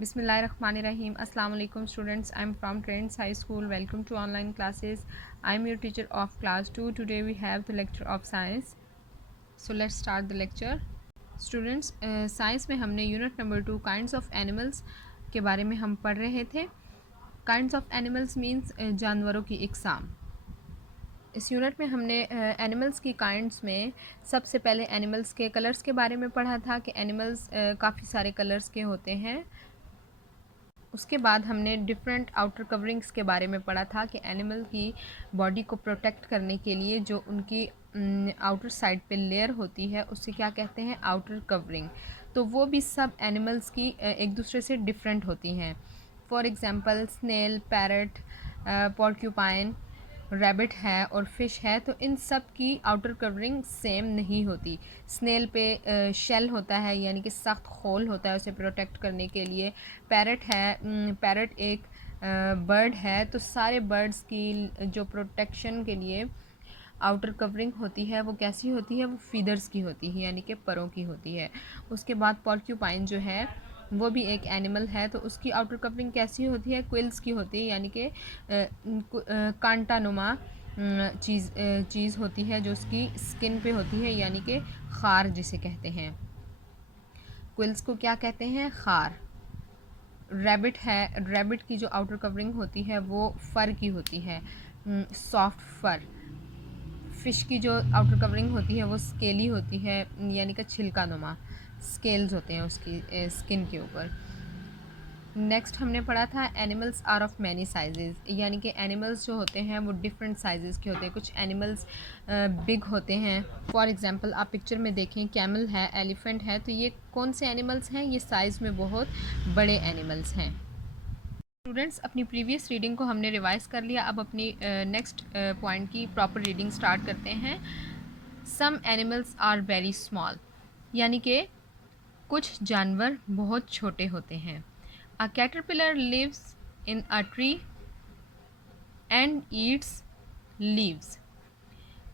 Bismillahirrahmanirrahim. Assalamu alaikum students. I am from Trends High School. Welcome to online classes. I am your teacher of class 2. Today we have the lecture of science. So let's start the lecture. Students, science में हमने unit number 2 kinds of animals के बारे में हम पढ़ रहे थे. Kinds of animals means जानवरों की इकसाम. इस यूनिट में हमने एनिमल्स की काइंड्स में सबसे पहले एनिमल्स के कलर्स के बारे में पढ़ा था कि एनिमल्स काफ़ी सारे कलर्स के होते हैं. उसके बाद हमने डिफरेंट आउटर कवरिंग्स के बारे में पढ़ा था कि एनिमल की बॉडी को प्रोटेक्ट करने के लिए जो उनकी आउटर साइड पे लेयर होती है उसे क्या कहते हैं, आउटर कवरिंग. तो वो भी सब एनिमल्स की एक दूसरे से डिफरेंट होती हैं. For example snail, parrot, porcupine, rabbit है और फिश है, तो इन सब की आउटर कवरिंग सेम नहीं होती. स्नेल पे शेल होता है यानी कि सख्त खोल होता है उसे प्रोटेक्ट करने के लिए. पैरट है, पैरट एक बर्ड है, तो सारे बर्ड्स की जो प्रोटेक्शन के लिए आउटर कवरिंग होती है वो कैसी होती है, वो फीदर्स की होती है यानी कि परों की होती है. उसके बाद पोर्क्यूपाइन जो है वो भी एक एनिमल है, तो उसकी आउटर कवरिंग कैसी होती है, क्विल्स की होती है यानी कि कांटानुमा चीज़ होती है जो उसकी स्किन पे होती है यानी कि खार जिसे कहते हैं. क्विल्स को क्या कहते हैं, खार. रैबिट है, रैबिट की जो आउटर कवरिंग होती है वो फ़र की होती है, सॉफ्ट फ़र. फ़िश की जो आउटर कवरिंग होती है वो स्केली होती है यानी कि छिलका नुमा स्केल्स होते हैं उसकी स्किन के ऊपर. नेक्स्ट हमने पढ़ा था animals are of many sizes, यानी कि एनिमल्स जो होते हैं वो डिफरेंट साइजेस के होते हैं. कुछ एनिमल्स बिग होते हैं. फॉर एग्जांपल आप पिक्चर में देखें, कैमल है, एलिफेंट है, तो ये कौन से एनिमल्स हैं, ये साइज़ में बहुत बड़े एनिमल्स हैं. स्टूडेंट्स, अपनी प्रीवियस रीडिंग को हमने रिवाइज कर लिया. अब अपनी नेक्स्ट पॉइंट की प्रॉपर रीडिंग स्टार्ट करते हैं. Some animals are very small, यानी कि कुछ जानवर बहुत छोटे होते हैं. A caterpillar lives in a tree and eats leaves.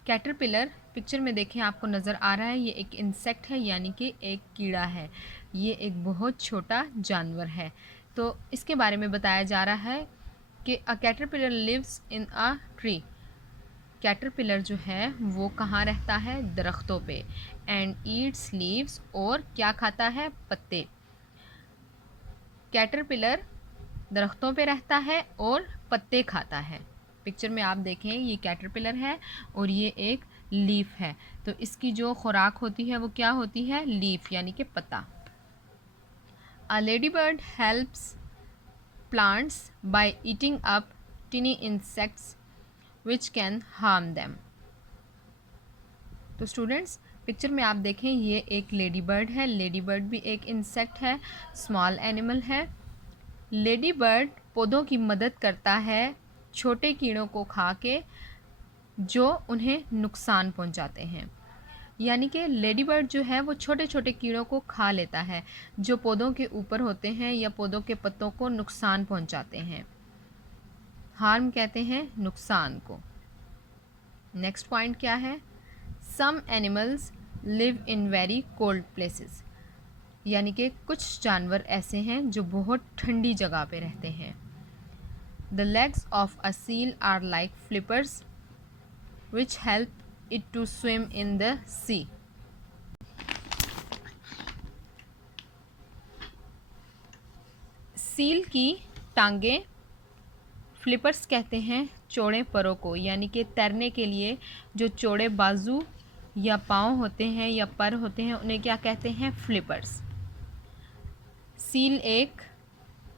Caterpillar picture में देखें आपको नज़र आ रहा है, ये एक इंसेक्ट है यानी कि एक कीड़ा है. ये एक बहुत छोटा जानवर है. तो इसके बारे में बताया जा रहा है कि a caterpillar lives in a tree. Caterpillar जो है वो कहाँ रहता है, दरख्तों पे. एंड ईट्स लीव्स, और क्या खाता है, पत्ते. कैटरपिलर दरख्तों पे रहता है और पत्ते खाता है. पिक्चर में आप देखें ये कैटरपिलर है और ये एक लीफ है, तो इसकी जो खुराक होती है वो क्या होती है, लीफ यानी कि पत्ता. A lady bird helps plants by eating up टिनी insects which can harm them. तो स्टूडेंट्स, पिक्चर में आप देखें ये एक लेडी बर्ड है. लेडी बर्ड भी एक इंसेक्ट है, स्मॉल एनिमल है. लेडी बर्ड पौधों की मदद करता है छोटे कीड़ों को खा के जो उन्हें नुकसान पहुंचाते हैं. यानी कि लेडी बर्ड जो है वो छोटे छोटे कीड़ों को खा लेता है जो पौधों के ऊपर होते हैं या पौधों के पत्तों को नुकसान पहुंचाते हैं. हार्म कहते हैं नुकसान को. नेक्स्ट पॉइंट क्या है, some animals live in very cold places, यानी कि कुछ जानवर ऐसे हैं जो बहुत ठंडी जगह पे रहते हैं. The legs of a seal are like flippers which help it to swim in the sea. Seal की टांगें फ्लिपर्स कहते हैं चौड़े परों को, यानी कि तैरने के लिए जो चौड़े बाजू या पाँव होते हैं या पर होते हैं उन्हें क्या कहते हैं, फ्लिपर्स. सील एक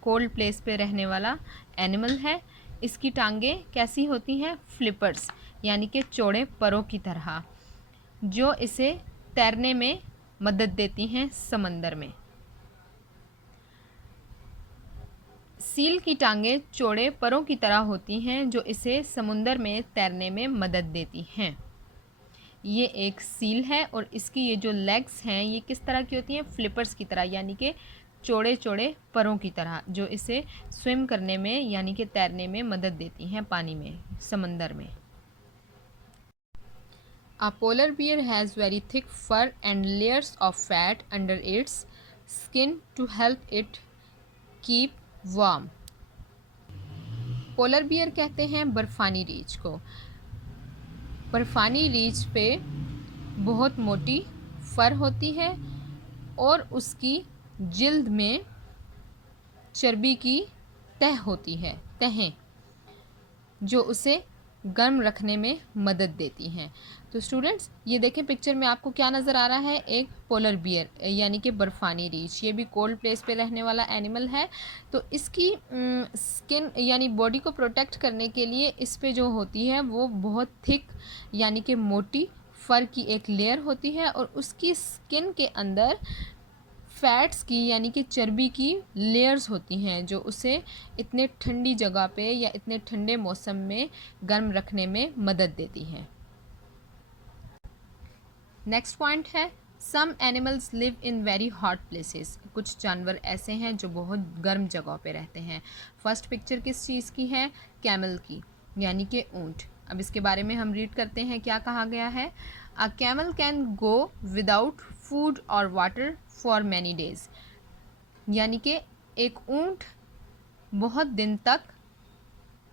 कोल्ड प्लेस पे रहने वाला एनिमल है. इसकी टांगें कैसी होती हैं, फ्लिपर्स यानी कि चौड़े परों की तरह, जो इसे तैरने में मदद देती हैं समंदर में. सील की टांगें चौड़े परों की तरह होती हैं जो इसे समुंदर में तैरने में मदद देती हैं. ये एक सील है और इसकी ये जो लेग्स हैं ये किस तरह की होती हैं, फ्लिपर्स की तरह, यानी कि चौड़े चौड़े परों की तरह, जो इसे स्विम करने में यानी कि तैरने में मदद देती हैं पानी में, समंदर में. A polar bear has very thick fur and layers of fat under its skin to help it keep warm. Polar bear कहते हैं बर्फानी रीछ को। बर्फानी रीछ पे बहुत मोटी फर होती है और उसकी जिल्द में चर्बी की तह होती है, तहें, जो उसे गर्म रखने में मदद देती हैं। तो स्टूडेंट्स ये देखें पिक्चर में आपको क्या नज़र आ रहा है, एक पोलर बियर यानी कि बर्फ़ानी रीछ। ये भी कोल्ड प्लेस पे रहने वाला एनिमल है। तो इसकी स्किन यानी बॉडी को प्रोटेक्ट करने के लिए इस पे जो होती है वो बहुत थिक यानी कि मोटी फर की एक लेयर होती है और उसकी स्किन के अंदर फैट्स की यानी कि चर्बी की लेयर्स होती हैं जो उसे इतने ठंडी जगह पे या इतने ठंडे मौसम में गर्म रखने में मदद देती हैं। नेक्स्ट पॉइंट है some animals live in very hot places. कुछ जानवर ऐसे हैं जो बहुत गर्म जगह पे रहते हैं। फर्स्ट पिक्चर किस चीज़ की है, कैमल की यानी कि ऊँट। अब इसके बारे में हम रीड करते हैं क्या कहा गया है। A camel can go without food और वाटर फॉर मैनी डेज। यानी कि एक ऊँट बहुत दिन तक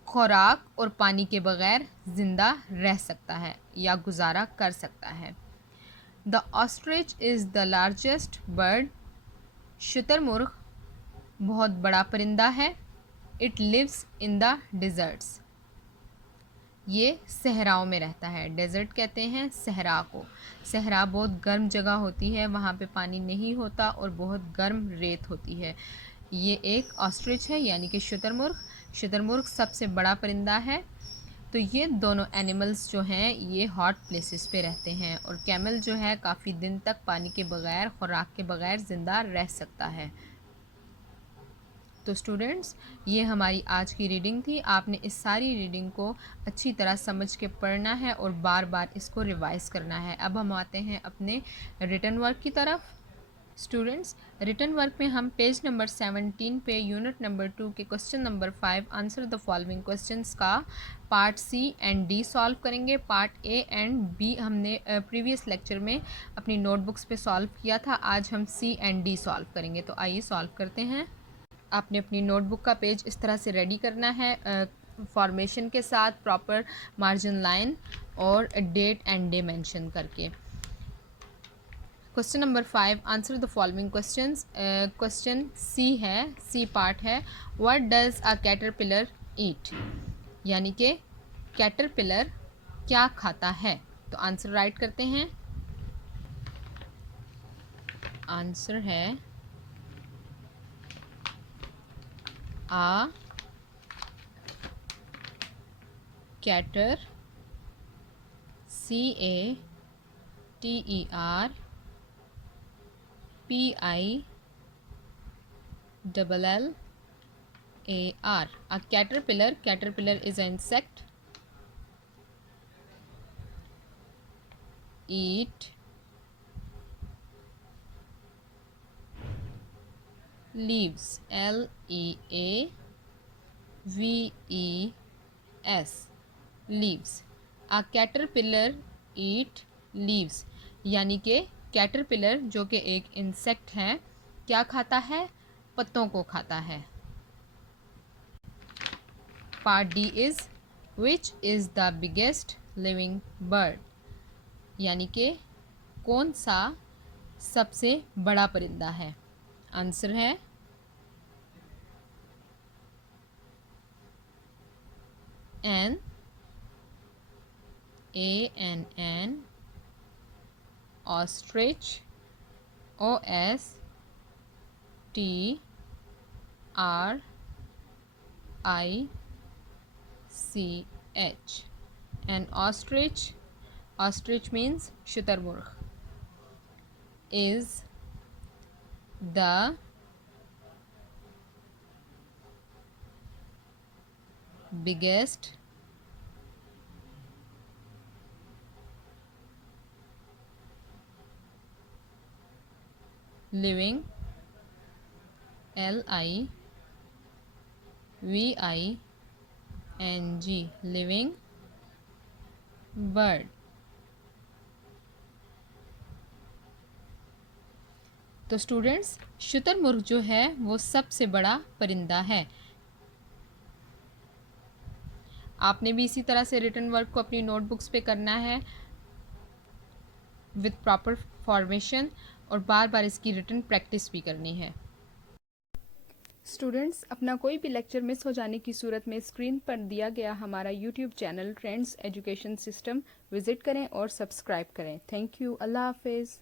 खुराक और पानी के बगैर ज़िंदा रह सकता है या गुजारा कर सकता है। The ostrich is the largest bird. शुतुरमुर्ग बहुत बड़ा परिंदा है। It lives in the deserts. ये सहराओं में रहता है। डेज़र्ट कहते हैं सहरा को। सहरा बहुत गर्म जगह होती है, वहाँ पे पानी नहीं होता और बहुत गर्म रेत होती है। ये एक ऑस्ट्रिच है यानी कि शुतुरमुर्ग। शुतुरमुर्ग सबसे बड़ा परिंदा है। तो ये दोनों एनिमल्स जो हैं ये हॉट प्लेसेस पे रहते हैं और कैमल जो है काफ़ी दिन तक पानी के बगैर, खुराक के बगैर ज़िंदा रह सकता है। तो स्टूडेंट्स ये हमारी आज की रीडिंग थी। आपने इस सारी रीडिंग को अच्छी तरह समझ के पढ़ना है और बार बार इसको रिवाइज़ करना है। अब हम आते हैं अपने रिटन वर्क की तरफ। स्टूडेंट्स रिटन वर्क में हम पेज नंबर 17 पे यूनिट नंबर 2 के question number 5 answer the following questions का part C and D solve करेंगे। पार्ट ए एंड बी हमने प्रीवियस लेक्चर में अपनी नोटबुक्स पे सॉल्व किया था। आज हम सी एंड डी सॉल्व करेंगे। तो आइए सॉल्व करते हैं। आपने अपनी नोटबुक का पेज इस तरह से रेडी करना है, फॉर्मेशन के साथ, प्रॉपर मार्जिन लाइन और डेट एंड डे मेंशन करके। Question number 5 answer the following questions. Question C है, सी पार्ट है, what does a caterpillar eat. यानी कि कैटरपिलर क्या खाता है। तो आंसर राइट करते हैं। आंसर है आ cater, CATERPILLAR. A caterpillar. Caterpillar is an insect. Eat leaves. LEAVES. Leaves. A caterpillar eat leaves. यानी कि कैटरपिलर जो कि एक इंसेक्ट है क्या खाता है, पत्तों को खाता है। Part D is which is the biggest living bird. यानी कि कौन सा सबसे बड़ा परिंदा है। आंसर है an ANN ostrich OSTRICH. An ostrich means शुतुरमुर्ग is the biggest living LIVING living bird. तो स्टूडेंट्स, शुतुरमुर्ग जो है वो सबसे बड़ा परिंदा है। आपने भी इसी तरह से रिटन वर्क को अपनी नोटबुक्स पे करना है विद प्रॉपर फॉर्मेशन, और बार बार इसकी रिटन प्रैक्टिस भी करनी है। स्टूडेंट्स, अपना कोई भी लेक्चर मिस हो जाने की सूरत में स्क्रीन पर दिया गया हमारा YouTube channel trends education system visit करें और सब्सक्राइब करें। Thank you. अल्लाह हाफिज़।